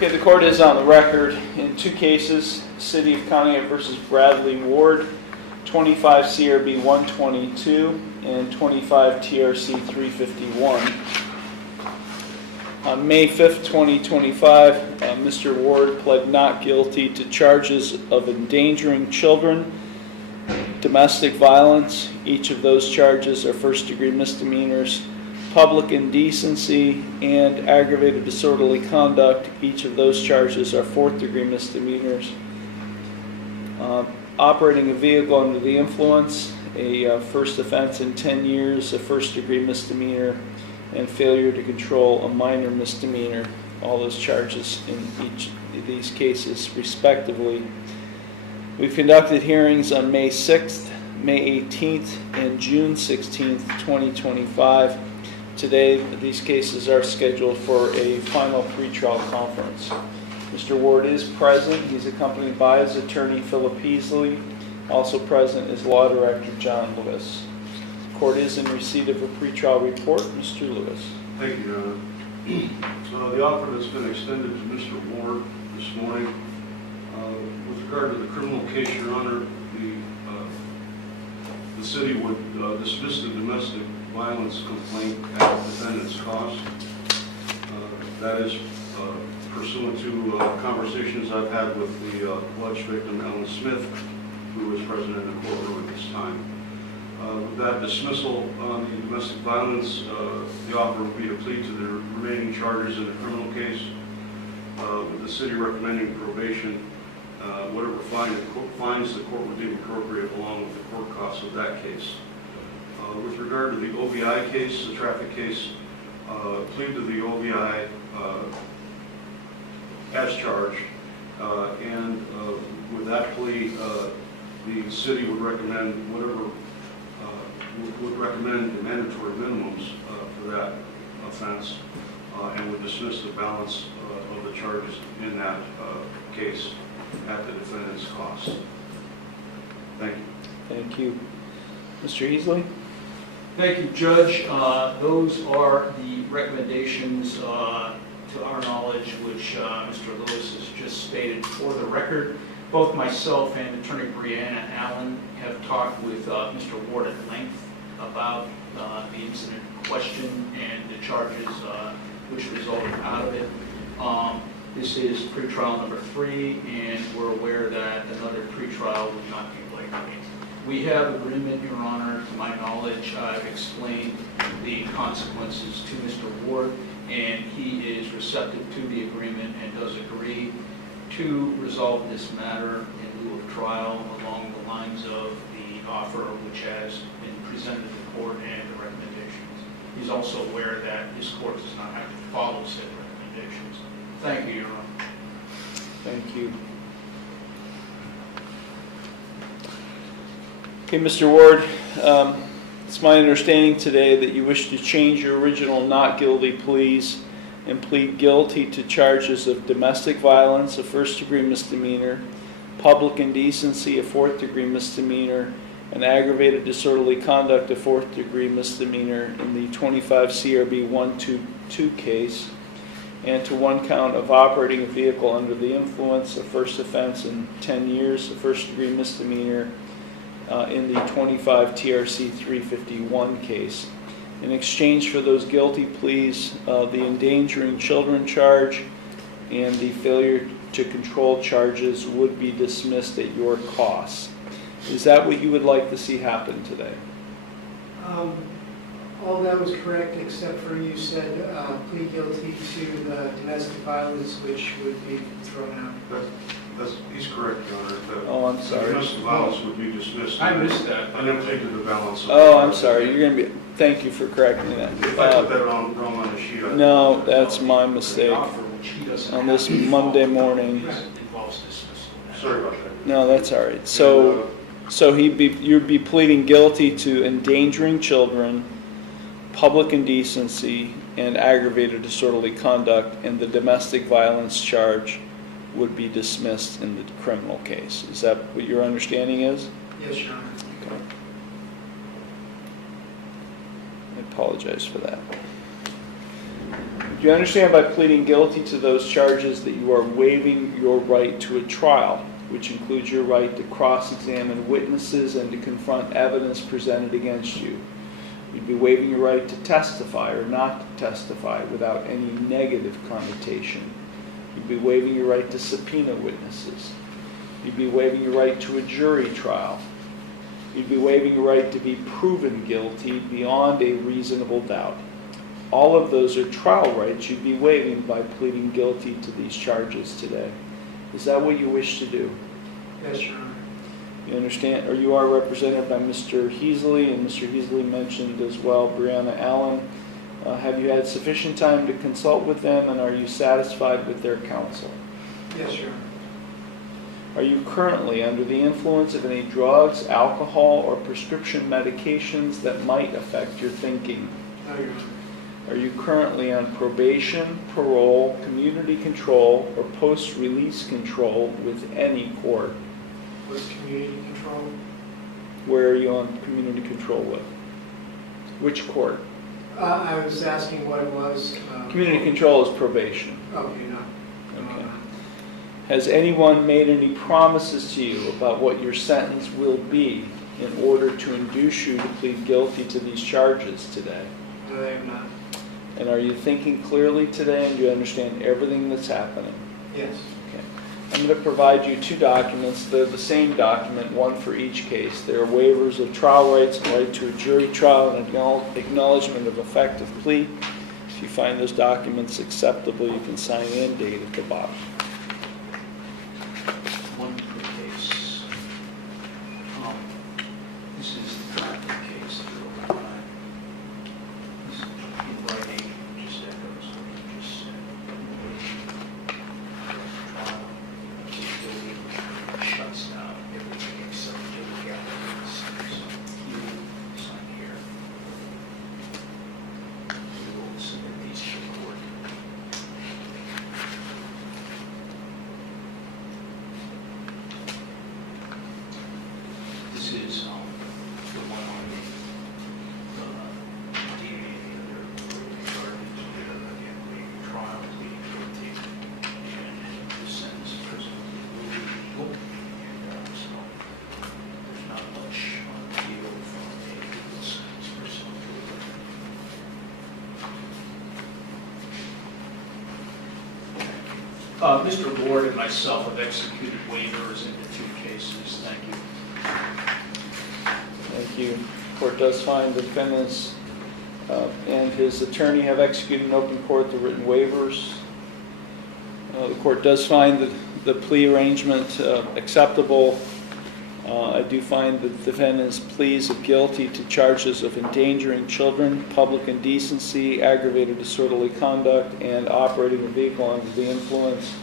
Okay, the court is on the record in two cases, City of Conneaut versus Bradley Ward, 25 CRB 122 and 25 TRC 351. On May 5th, 2025, Mr. Ward pled not guilty to charges of endangering children, domestic violence. Each of those charges are first-degree misdemeanors. Public indecency and aggravated disorderly conduct. Each of those charges are fourth-degree misdemeanors. Operating a vehicle under the influence, a first offense in 10 years, a first-degree misdemeanor, and failure to control, a minor misdemeanor. All those charges in each of these cases, respectively. We've conducted hearings on May 6th, May 18th, and June 16th, 2025. Today, these cases are scheduled for a final pretrial conference. Mr. Ward is present. He's accompanied by his attorney, Philip Peasley. Also present is Law Director John Lewis. The court is in receipt of a pretrial report. Mr. Lewis. Thank you, Your Honor. The offer that's been extended to Mr. Ward this morning, with regard to the criminal case, Your Honor, the city would dismiss the domestic violence complaint at the defendant's cost. That is pursuant to conversations I've had with the alleged victim, Ellen Smith, who is present in the courtroom at this time. With that dismissal on the domestic violence, the offer would be to plead to the remaining charges in the criminal case, with the city recommending probation. Whatever fines the court would deem appropriate, along with the court costs of that case. With regard to the OVI case, the traffic case, plead to the OVI as charged, and with that plea, the city would recommend would recommend the mandatory minimums for that offense, and would dismiss the balance of the charges in that case at the defendant's cost. Thank you. Thank you. Mr. Easley? Thank you, Judge. Those are the recommendations, to our knowledge, which Mr. Lewis has just stated. For the record, both myself and Attorney Brianna Allen have talked with Mr. Ward at length about the incident in question and the charges which resulted out of it. This is pretrial number 3, and we're aware that another pretrial would not be likely. We have agreement, Your Honor. To my knowledge, I've explained the consequences to Mr. Ward, and he is receptive to the agreement and does agree to resolve this matter in lieu of trial along the lines of the offer which has been presented to the court and the recommendations. He's also aware that his court does not have to follow said recommendations. Thank you, Your Honor. Thank you. Okay, Mr. Ward, it's my understanding today that you wish to change your original not guilty pleas and plead guilty to charges of domestic violence, a first-degree misdemeanor, public indecency, a fourth-degree misdemeanor, and aggravated disorderly conduct, a fourth-degree misdemeanor in the 25 CRB 122 case, and to one count of operating a vehicle under the influence, a first offense in 10 years, a first-degree misdemeanor in the 25 TRC 351 case. In exchange for those guilty pleas, the endangering children charge and the failure to control charges would be dismissed at your cost. Is that what you would like to see happen today? All that was correct, except for you said plead guilty to the domestic violence, which would be thrown out. He's correct, Your Honor. Oh, I'm sorry. The domestic violence would be dismissed. I missed that. And then take to the balance. Oh, I'm sorry. You're going to be. Thank you for correcting that. If I put that wrong on the sheet. No, that's my mistake. On this Monday morning. Sorry about that. No, that's all right. So you'd be pleading guilty to endangering children, public indecency, and aggravated disorderly conduct, and the domestic violence charge would be dismissed in the criminal case. Is that what your understanding is? Yes, Your Honor. Okay. I apologize for that. Do you understand by pleading guilty to those charges that you are waiving your right to a trial, which includes your right to cross-examine witnesses and to confront evidence presented against you? You'd be waiving your right to testify or not to testify without any negative connotation. You'd be waiving your right to subpoena witnesses. You'd be waiving your right to a jury trial. You'd be waiving your right to be proven guilty beyond a reasonable doubt. All of those are trial rights you'd be waiving by pleading guilty to these charges today. Is that what you wish to do? Yes, Your Honor. You understand, or you are represented by Mr. Heasley, and Mr. Heasley mentioned as well Brianna Allen. Have you had sufficient time to consult with them, and are you satisfied with their counsel? Yes, Your Honor. Are you currently under the influence of any drugs, alcohol, or prescription medications that might affect your thinking? No, Your Honor. Are you currently on probation, parole, community control, or post-release control with any court? What's community control? Where are you on community control with? Which court? I was asking what it was. Community control is probation. Okay, no. Okay. Has anyone made any promises to you about what your sentence will be in order to induce you to plead guilty to these charges today? No, they have not. And are you thinking clearly today, and do you understand everything that's happening? Yes. Okay. I'm going to provide you two documents. They're the same document, one for each case. They are waivers of trial rights, and right to a jury trial, and acknowledgement of effective plea. If you find those documents acceptable, you can sign in, date at the bottom. One per case. This is the draft case. This is in writing, just echoes what you just said. Trial shuts down everything except for the evidence. So you sign here. We will submit these to the court. This is the one on the DA and the other charges there, again, the trial, pleading guilty, and the sentence presumably will be legal. And so there's not much on the deal from a legal sentence presumably. Mr. Lord and myself have executed waivers in the two cases. Thank you. Thank you. The court does find the defendants and his attorney have executed in open court the written waivers. The court does find the plea arrangement acceptable. I do find the defendant's pleas of guilty to charges of endangering children, public indecency, aggravated disorderly conduct, and operating a vehicle under the influence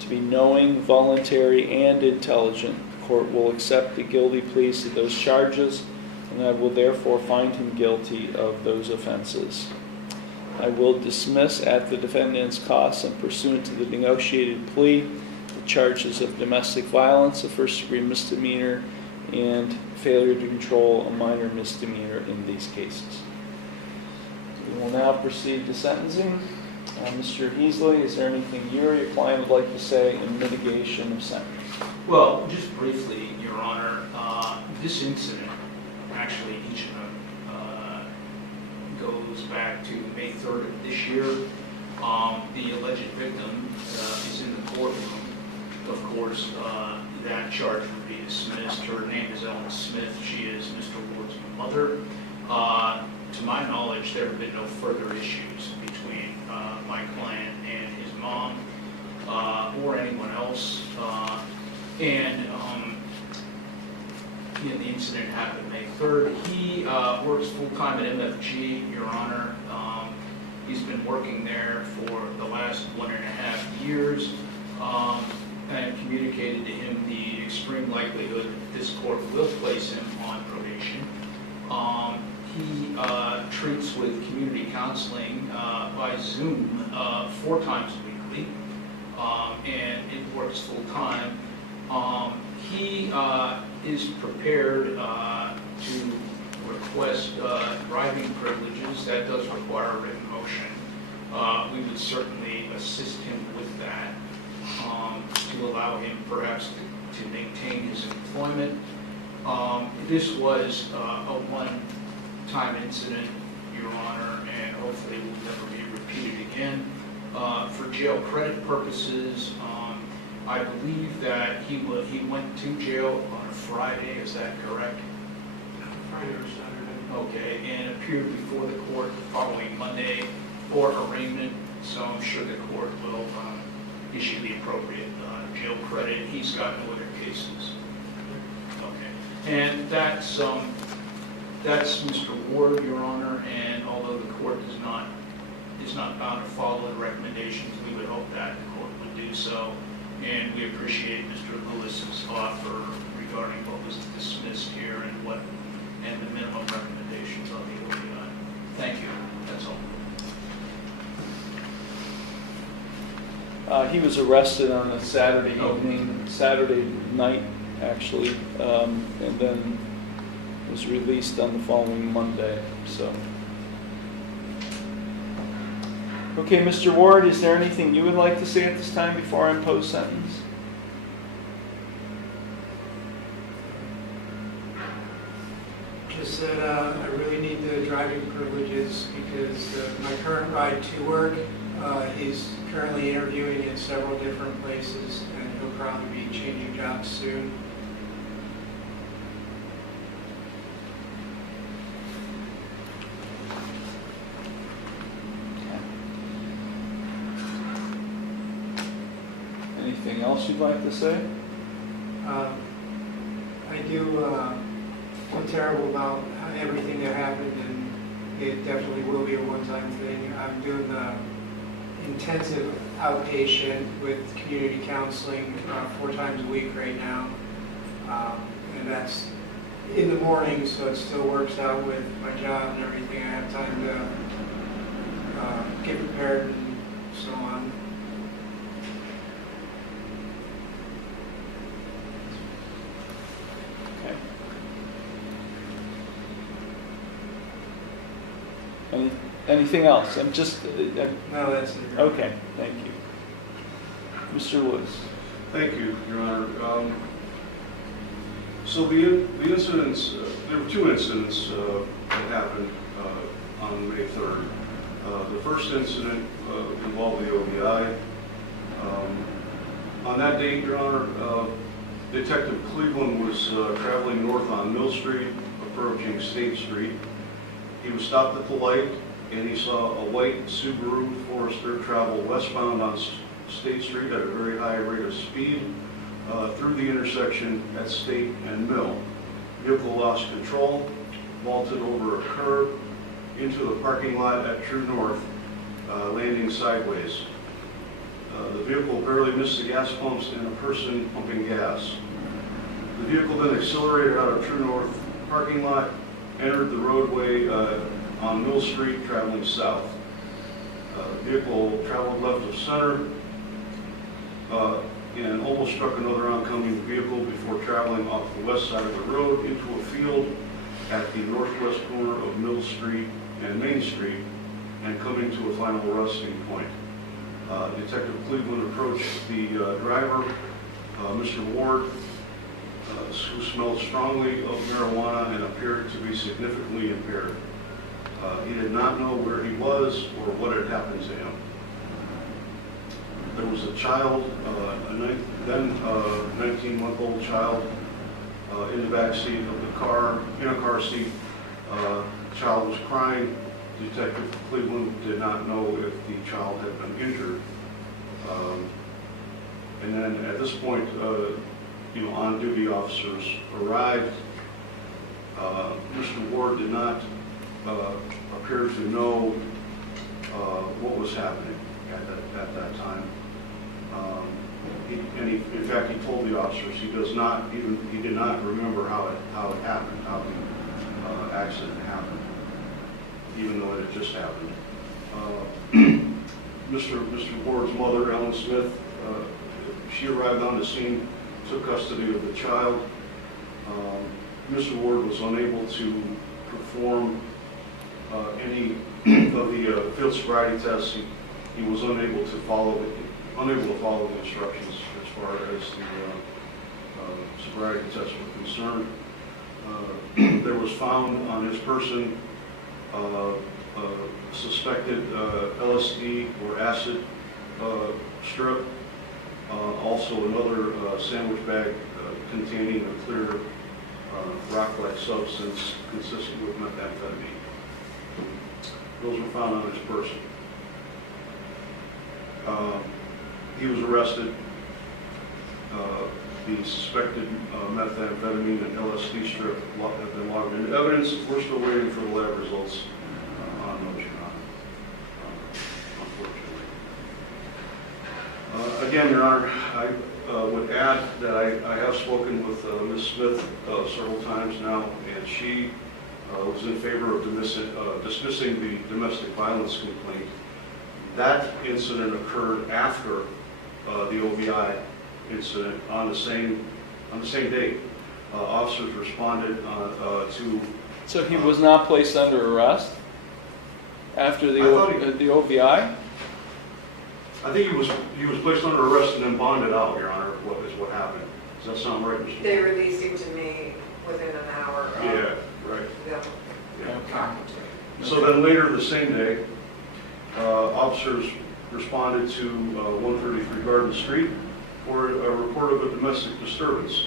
to be knowing, voluntary, and intelligent. The court will accept the guilty pleas to those charges, and I will therefore find him guilty of those offenses. I will dismiss at the defendant's cost and pursuant to the negotiated plea the charges of domestic violence, a first-degree misdemeanor, and failure to control, a minor misdemeanor in these cases. We will now proceed to sentencing. Mr. Heasley, is there anything you or your client would like to say in mitigation of sentence? Well, just briefly, Your Honor, this incident, actually each of them, goes back to May 3rd of this year. The alleged victim is in the courtroom. Of course, that charge would be dismissed. Her name is Ellen Smith. She is Mr. Ward's mother. To my knowledge, there have been no further issues between my client and his mom or anyone else. The incident happened May 3rd. He works full-time at MFG, Your Honor. He's been working there for the last 1.5 years. And communicated to him the extreme likelihood that this court will place him on probation. He treats with community counseling by Zoom 4 times weekly, and it works full time. He is prepared to request driving privileges. That does require a written motion. we would certainly assist him with that to allow him perhaps to maintain his employment. This was a one-time incident, Your Honor, and hopefully will never be repeated again. For jail credit purposes, I believe that he went to jail on a Friday, is that correct? Friday or Saturday. Okay, and appeared before the court the following Monday for arraignment, so I'm sure the court will issue the appropriate jail credit. He's got no other cases. Okay, and that's Mr. Ward, Your Honor, and although the court is not bound to follow the recommendations, we would hope that the court would do so. And we appreciate Mr. Lewis's offer regarding what was dismissed here and the minimum recommendations on the OVI. Thank you. That's all. He was arrested on a Saturday Oh. evening, Saturday night, actually, and then was released on the following Monday, so. Okay, Mr. Ward, is there anything you would like to say at this time before I impose sentence? Just that I really need the driving privileges because my current ride to work is currently interviewing in several different places, and he'll probably be changing jobs soon. Anything else you'd like to say? I do feel terrible about everything that happened, and it definitely will be a one-time thing. I'm doing the intensive outpatient with community counseling 4 times a week right now, and that's in the morning, so it still works out with my job and everything. I have time to get prepared and so on. Anything else? I'm No, that's it. okay, thank you. Mr. Lewis. Thank you, Your Honor. So the incidents, there were 2 incidents that happened on May 3rd. The first incident involved the OVI. On that date, Your Honor, Detective Cleveland was traveling north on Mill Street, approaching State Street. He was stopped at the light, and he saw a white Subaru Forester travel westbound on State Street at a very high rate of speed through the intersection at State and Mill. Vehicle lost control, vaulted over a curb into the parking lot at True North, landing sideways. The vehicle barely missed the gas pumps and a person pumping gas. The vehicle then accelerated out of True North parking lot, entered the roadway on Mill Street, traveling south. The vehicle traveled left of center and almost struck another oncoming vehicle before traveling off the west side of the road into a field at the northwest corner of Mill Street and Main Street, and coming to a final arresting point. Detective Cleveland approached the driver, Mr. Ward, who smelled strongly of marijuana and appeared to be significantly impaired. He did not know where he was or what had happened to him. There was a child, then 19-month-old child, in the back seat of the car, in a car seat. The child was crying. Detective Cleveland did not know if the child had been injured. And then at this point, on-duty officers arrived. Mr. Ward did not appear to know what was happening at that time. In fact, he told the officers he did not remember how it happened, how the accident happened, even though it had just happened. Mr. Ward's mother, Ellen Smith, she arrived on the scene, took custody of the child. Mr. Ward was unable to perform any of the field sobriety tests. He was unable to follow the instructions as far as the sobriety tests were concerned. There was found on his person suspected LSD or acid strip, also another sandwich bag containing a clear rock-like substance consistent with methamphetamine. Those were found on his person. He was arrested. The suspected methamphetamine and LSD strip have been logged into evidence. We're still waiting for the lab results on those, Your Honor, unfortunately. Again, Your Honor, I would add that I have spoken with Ms. Smith several times now, and she was in favor of dismissing the domestic violence complaint. That incident occurred after the OVI incident on the same date. Officers responded to. So he was not placed under arrest after the OVI? I think he was placed under arrest and then bonded out, Your Honor. What happened? Does that sound right, Mr. They released him to me within an hour of Yeah, right. them Yeah. talking to me. So then later the same day, officers responded to 133 Garden Street for a report of a domestic disturbance.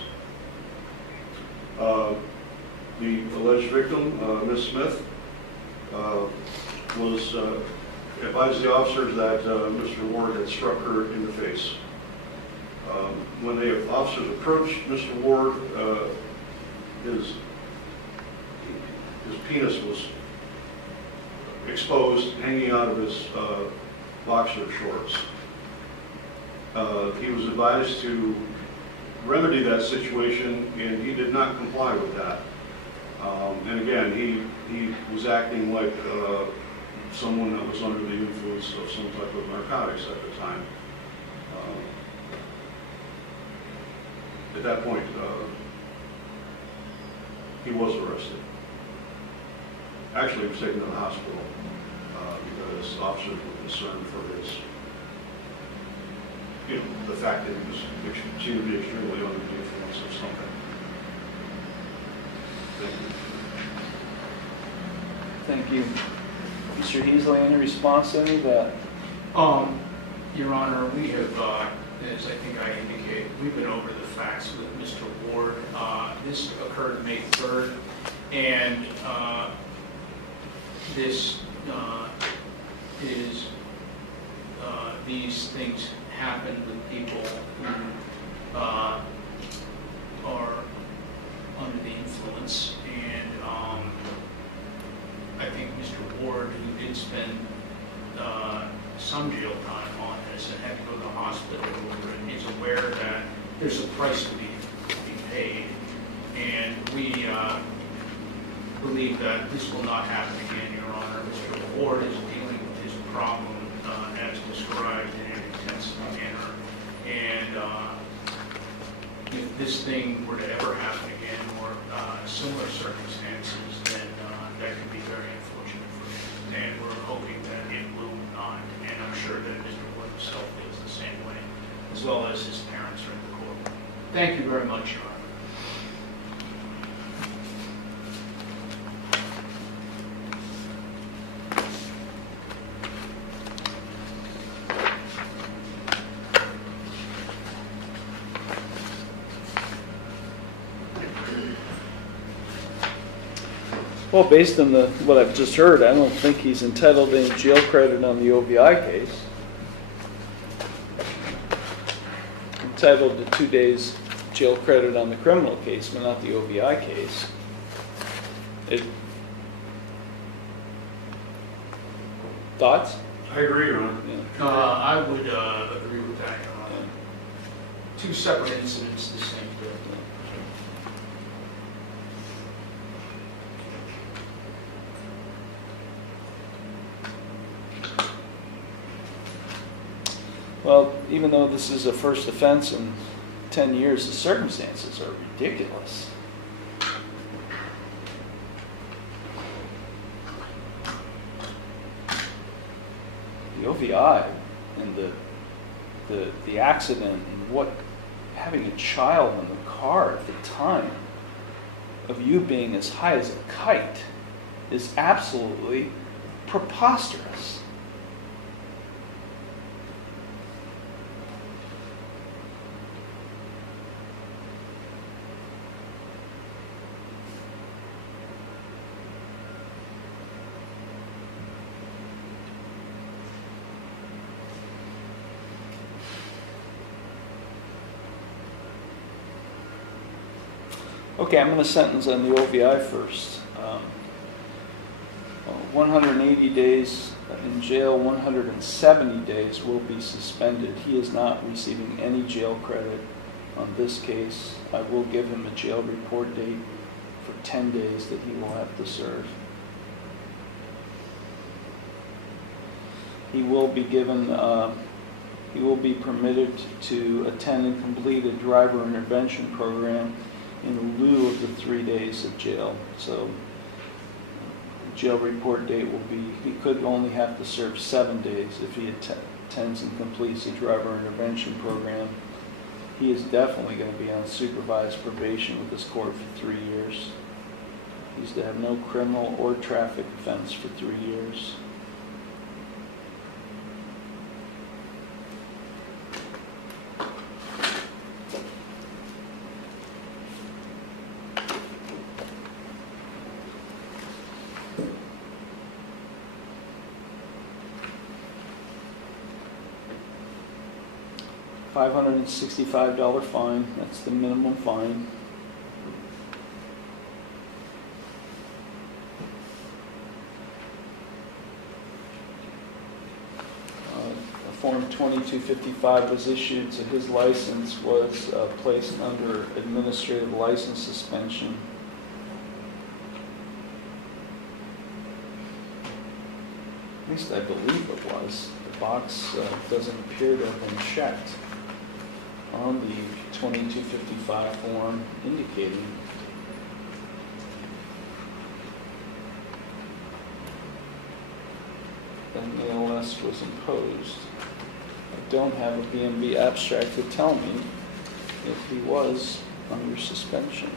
The alleged victim, Ms. Smith, was advised the officers that Mr. Ward had struck her in the face. When the officers approached Mr. Ward, his penis was exposed, hanging out of his boxer shorts. He was advised to remedy that situation, and he did not comply with that. And again, he was acting like someone that was under the influence of some type of narcotics at the time. At that point, he was arrested. Actually, he was taken to the hospital because officers were concerned for his, the fact that he seemed to be extremely under the influence of something. Thank you. Mr. Heasley, any response to any of that? Your Honor, we have, as I think I indicated, we've been over the facts with Mr. Ward. This occurred May 3rd, and this is, these things happen with people who are under the influence, and I think Mr. Ward, who did spend some jail time on this and had to go to the hospital over it, is aware that there's a price to be paid, and we believe that this will not happen again, Your Honor. Mr. Ward is dealing with his problem as described in an intensive manner, and if this thing were to ever happen again or similar circumstances, then that could be very unfortunate for him, and we're hoping that it will not, and I'm sure that Mr. Ward himself feels the same way, as well as his parents are in the court. Thank you very much, Your Honor. Well, based on what I've just heard, I don't think he's entitled to any jail credit on the OVI case. Entitled to 2 days jail credit on the criminal case, but not the OVI case. Thoughts? I agree, Your Honor. Yeah. I would agree with that, Your Honor. Two separate incidents, the same day. Well, even though this is a first offense in 10 years, the circumstances are ridiculous. the OVI and the accident and what having a child in the car at the time of you being as high as a kite is absolutely preposterous. Okay, I'm going to sentence on the OVI first. 180 days in jail, 170 days will be suspended. He is not receiving any jail credit on this case. I will give him a jail report date for 10 days that he will have to serve. He will be given, he will be permitted to attend and complete a driver intervention program in lieu of the 3 days of jail. So jail report date will be, he could only have to serve 7 days if he attends and completes a driver intervention program. He is definitely going to be on supervised probation with this court for 3 years. He's to have no criminal or traffic offense for 3 years. $565 fine, that's the minimum fine. Form 2255 was issued, so his license was placed under administrative license suspension. At least I believe it was. The box doesn't appear to have been checked on the 2255 form indicating that an ALS was imposed. I don't have a BMV abstract to tell me if he was under suspension.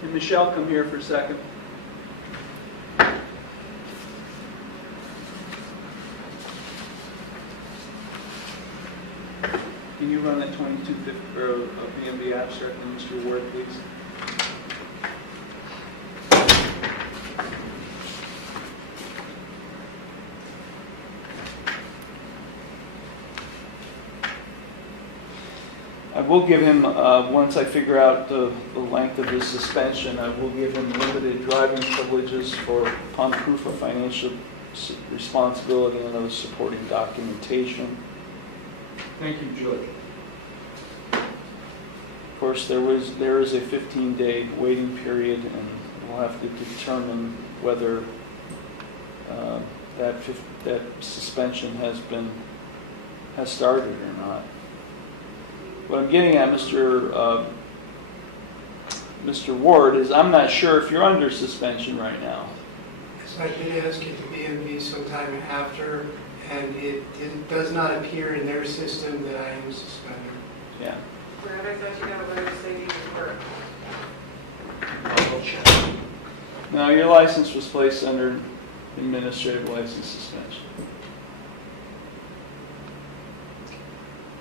Can Michelle come here for a second? Can you run that 2250 or a BMV abstract and Mr. Ward, please? I will give him, once I figure out the length of his suspension, I will give him limited driving privileges upon proof of financial responsibility and other supporting documentation. Thank you, Judge. Of course, there is a 15-day waiting period, and we'll have to determine whether that suspension has started or not. What I'm getting at, Mr. Ward, is I'm not sure if you're under suspension right now. Yes, I did ask it to BMV sometime after, and it does not appear in their system that I am suspended. Yeah. Where did I thought you got a letter saying you could work? I'll check. No, your license was placed under administrative license suspension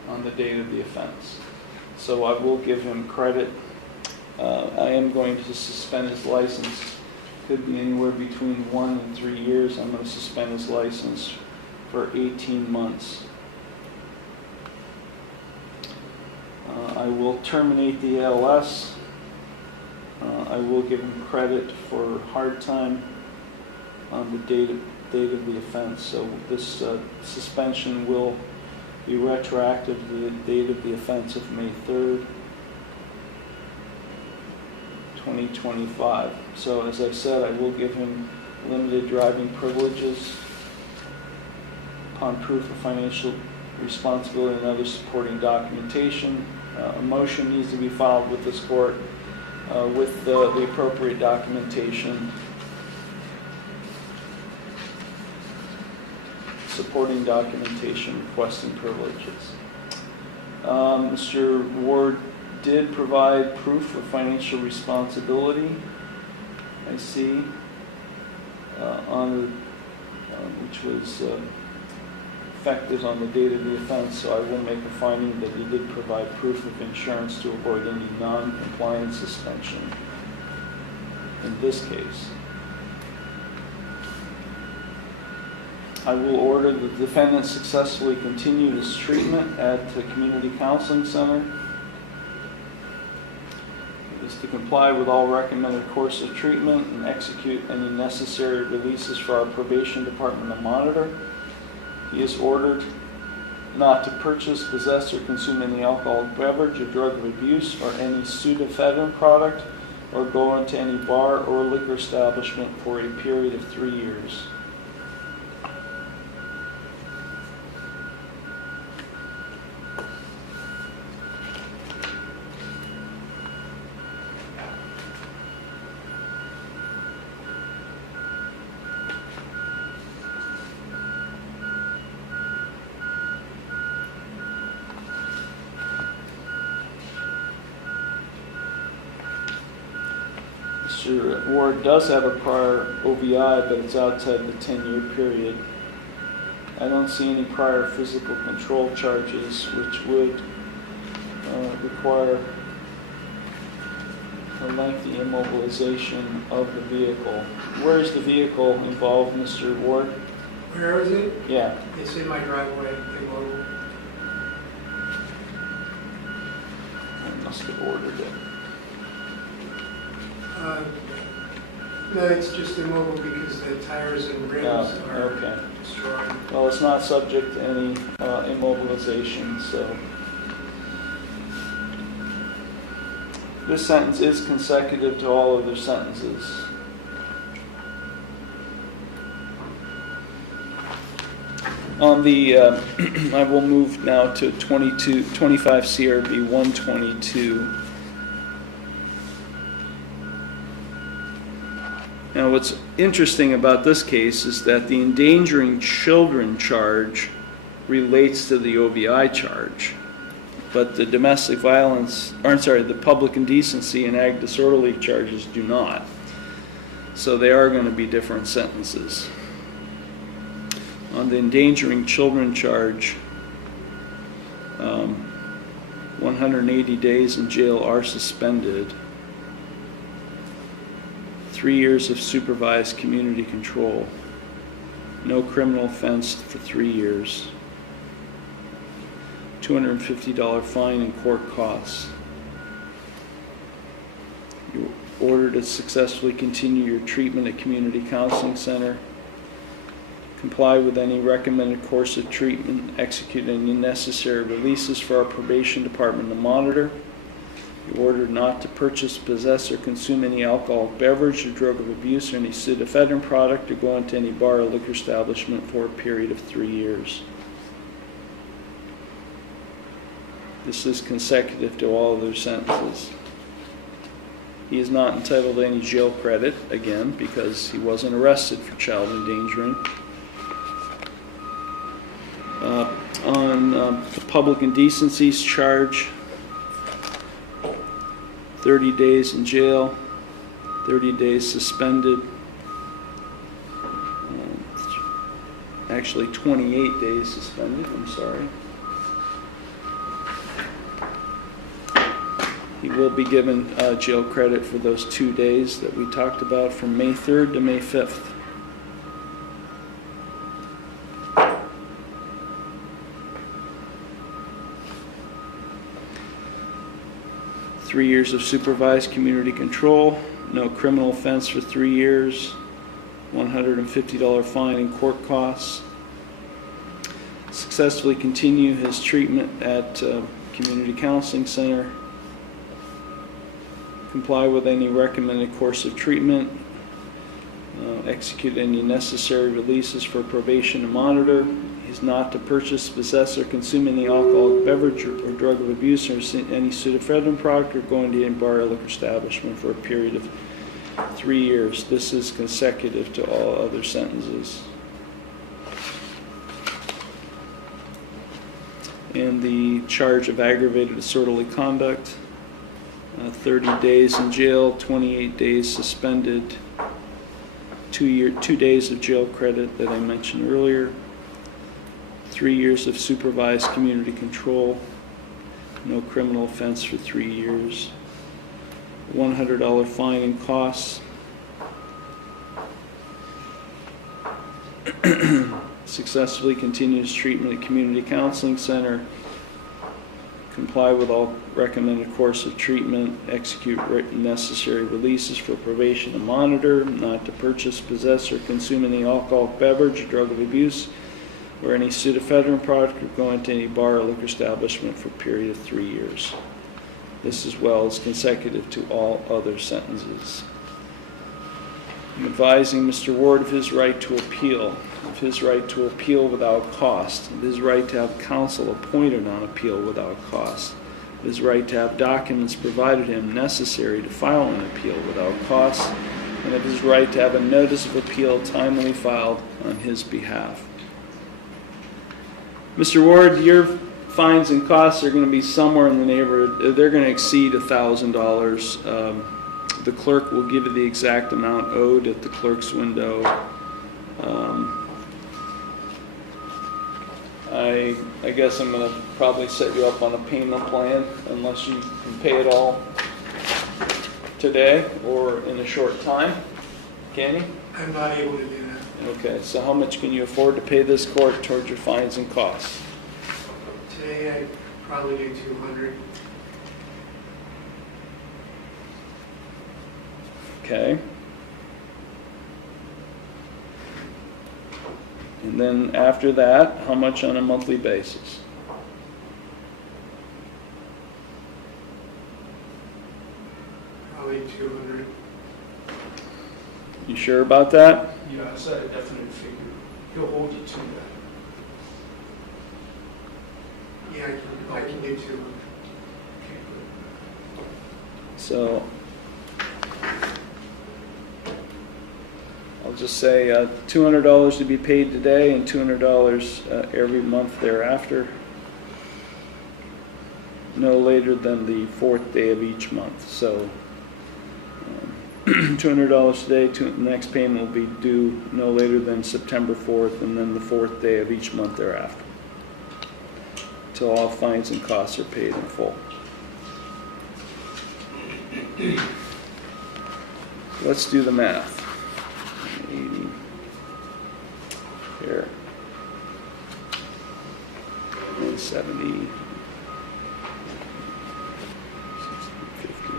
on the date of the offense. So I will give him credit. I am going to suspend his license. Could be anywhere between 1 and 3 years. I'm going to suspend his license for 18 months. I will terminate the ALS. I will give him credit for hard time on the date of the offense. So this suspension will be retroactive to the date of the offense of May 3rd, 2025. So as I said, I will give him limited driving privileges upon proof of financial responsibility and other supporting documentation. A motion needs to be filed with this court with the appropriate documentation, supporting documentation, requesting privileges. Mr. Ward did provide proof of financial responsibility, I see, which was effective on the date of the offense, so I will make a finding that he did provide proof of insurance to avoid any non-compliance suspension in this case. I will order the defendant successfully continue his treatment at the community counseling center. It is to comply with all recommended course of treatment and execute any necessary releases for our probation department to monitor. He is ordered not to purchase, possess, or consume any alcoholic beverage or drug of abuse or any pseudoephedrine product or go into any bar or liquor establishment for a period of 3 years. Mr. Ward does have a prior OVI, but it's outside the 10-year period. I don't see any prior physical control charges, which would require a lengthy immobilization of the vehicle. Where is the vehicle involved, Mr. Ward? Where is it? Yeah. It's in my driveway, immobile. I must have ordered it. No, it's just immobile because the tires and rims are okay. destroyed. Well, it's not subject to any immobilization, so. This sentence is consecutive to all other sentences. On the, I will move now to 25 CRB 122. Now, what's interesting about this case is that the endangering children charge relates to the OVI charge, but the domestic violence, or I'm sorry, the public indecency and ag disorderly charges do not. So they are going to be different sentences. On the endangering children charge, 180 days in jail are suspended. 3 years of supervised community control. No criminal offense for 3 years. $250 fine and court costs. You're ordered to successfully continue your treatment at community counseling center. Comply with any recommended course of treatment. Execute any necessary releases for our probation department to monitor. You're ordered not to purchase, possess, or consume any alcoholic beverage or drug of abuse or any pseudoephedrine product or go into any bar or liquor establishment for a period of 3 years. This is consecutive to all other sentences. He is not entitled to any jail credit, again, because he wasn't arrested for child endangering. On the public indecencies charge, 30 days in jail, 30 days suspended, actually 28 days suspended, I'm sorry. He will be given jail credit for those 2 days that we talked about from May 3rd to May 5th. Three years of supervised community control, no criminal offense for 3 years, $150 fine and court costs. Successfully continue his treatment at community counseling center. Comply with any recommended course of treatment. Execute any necessary releases for probation to monitor. He's not to purchase, possess, or consume any alcoholic beverage or drug of abuse or any pseudoephedrine product or go into any bar or liquor establishment for a period of 3 years. This is consecutive to all other sentences. And the charge of aggravated disorderly conduct, 30 days in jail, 28 days suspended, 2 days of jail credit that I mentioned earlier, 3 years of supervised community control, no criminal offense for 3 years, $100 fine and costs, successfully continues treatment at community counseling center, comply with all recommended course of treatment, execute written necessary releases for probation and monitor, not to purchase, possess, or consume any alcoholic beverage or drug of abuse or any pseudoephedrine product or go into any bar or liquor establishment for a period of 3 years. This as well is consecutive to all other sentences. I'm advising Mr. Ward of his right to appeal, of his right to appeal without cost, of his right to have counsel appointed on appeal without cost, of his right to have documents provided him necessary to file an appeal without cost, and of his right to have a notice of appeal timely filed on his behalf. Mr. Ward, your fines and costs are going to be somewhere in the neighborhood, they're going to exceed $1,000. The clerk will give you the exact amount owed at the clerk's window. I guess I'm going to probably set you up on a payment plan unless you can pay it all today or in a short time. Can you? I'm not able to do that. Okay, so how much can you afford to pay this court towards your fines and costs? Today I'd probably do 200. Okay. And then after that, how much on a monthly basis? Probably 200. You sure about that? Yeah, is that a definite figure? He'll hold you to that. Yeah, I can do 200. Okay, good. So I'll just say $200 to be paid today and $200 every month thereafter, no later than the 4th day of each month. So $200 today, the next payment will be due no later than September 4th and then the 4th day of each month thereafter, till all fines and costs are paid in full. Let's do the math. 80 here, and 70, 60, 50.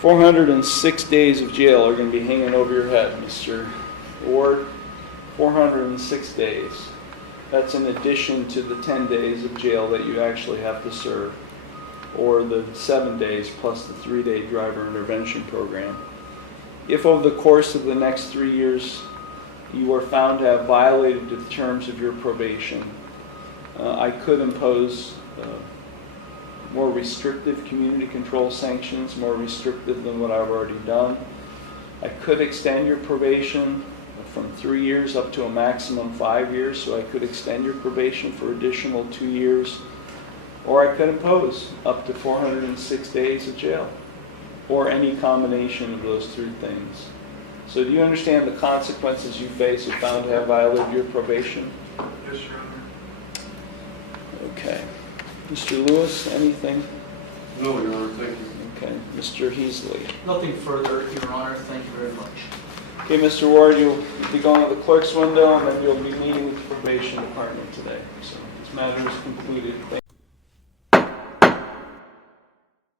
$406 days of jail are going to be hanging over your head, Mr. Ward. 406 days. That's in addition to the 10 days of jail that you actually have to serve, or the 7 days plus the 3-day driver intervention program. If over the course of the next 3 years you are found to have violated the terms of your probation, I could impose more restrictive community control sanctions, more restrictive than what I've already done. I could extend your probation from 3 years up to a maximum 5 years, so I could extend your probation for additional 2 years, or I could impose up to 406 days of jail, or any combination of those 3 things. So do you understand the consequences you face if found to have violated your probation? Yes, Your Honor. Okay. Mr. Lewis, anything? No, Your Honor, thank you. Okay. Mr. Heasley. Nothing further, Your Honor. Thank you very much. Okay, Mr. Ward, you'll be going to the clerk's window, and then you'll be meeting with the probation department today. So this matter is concluded. Thank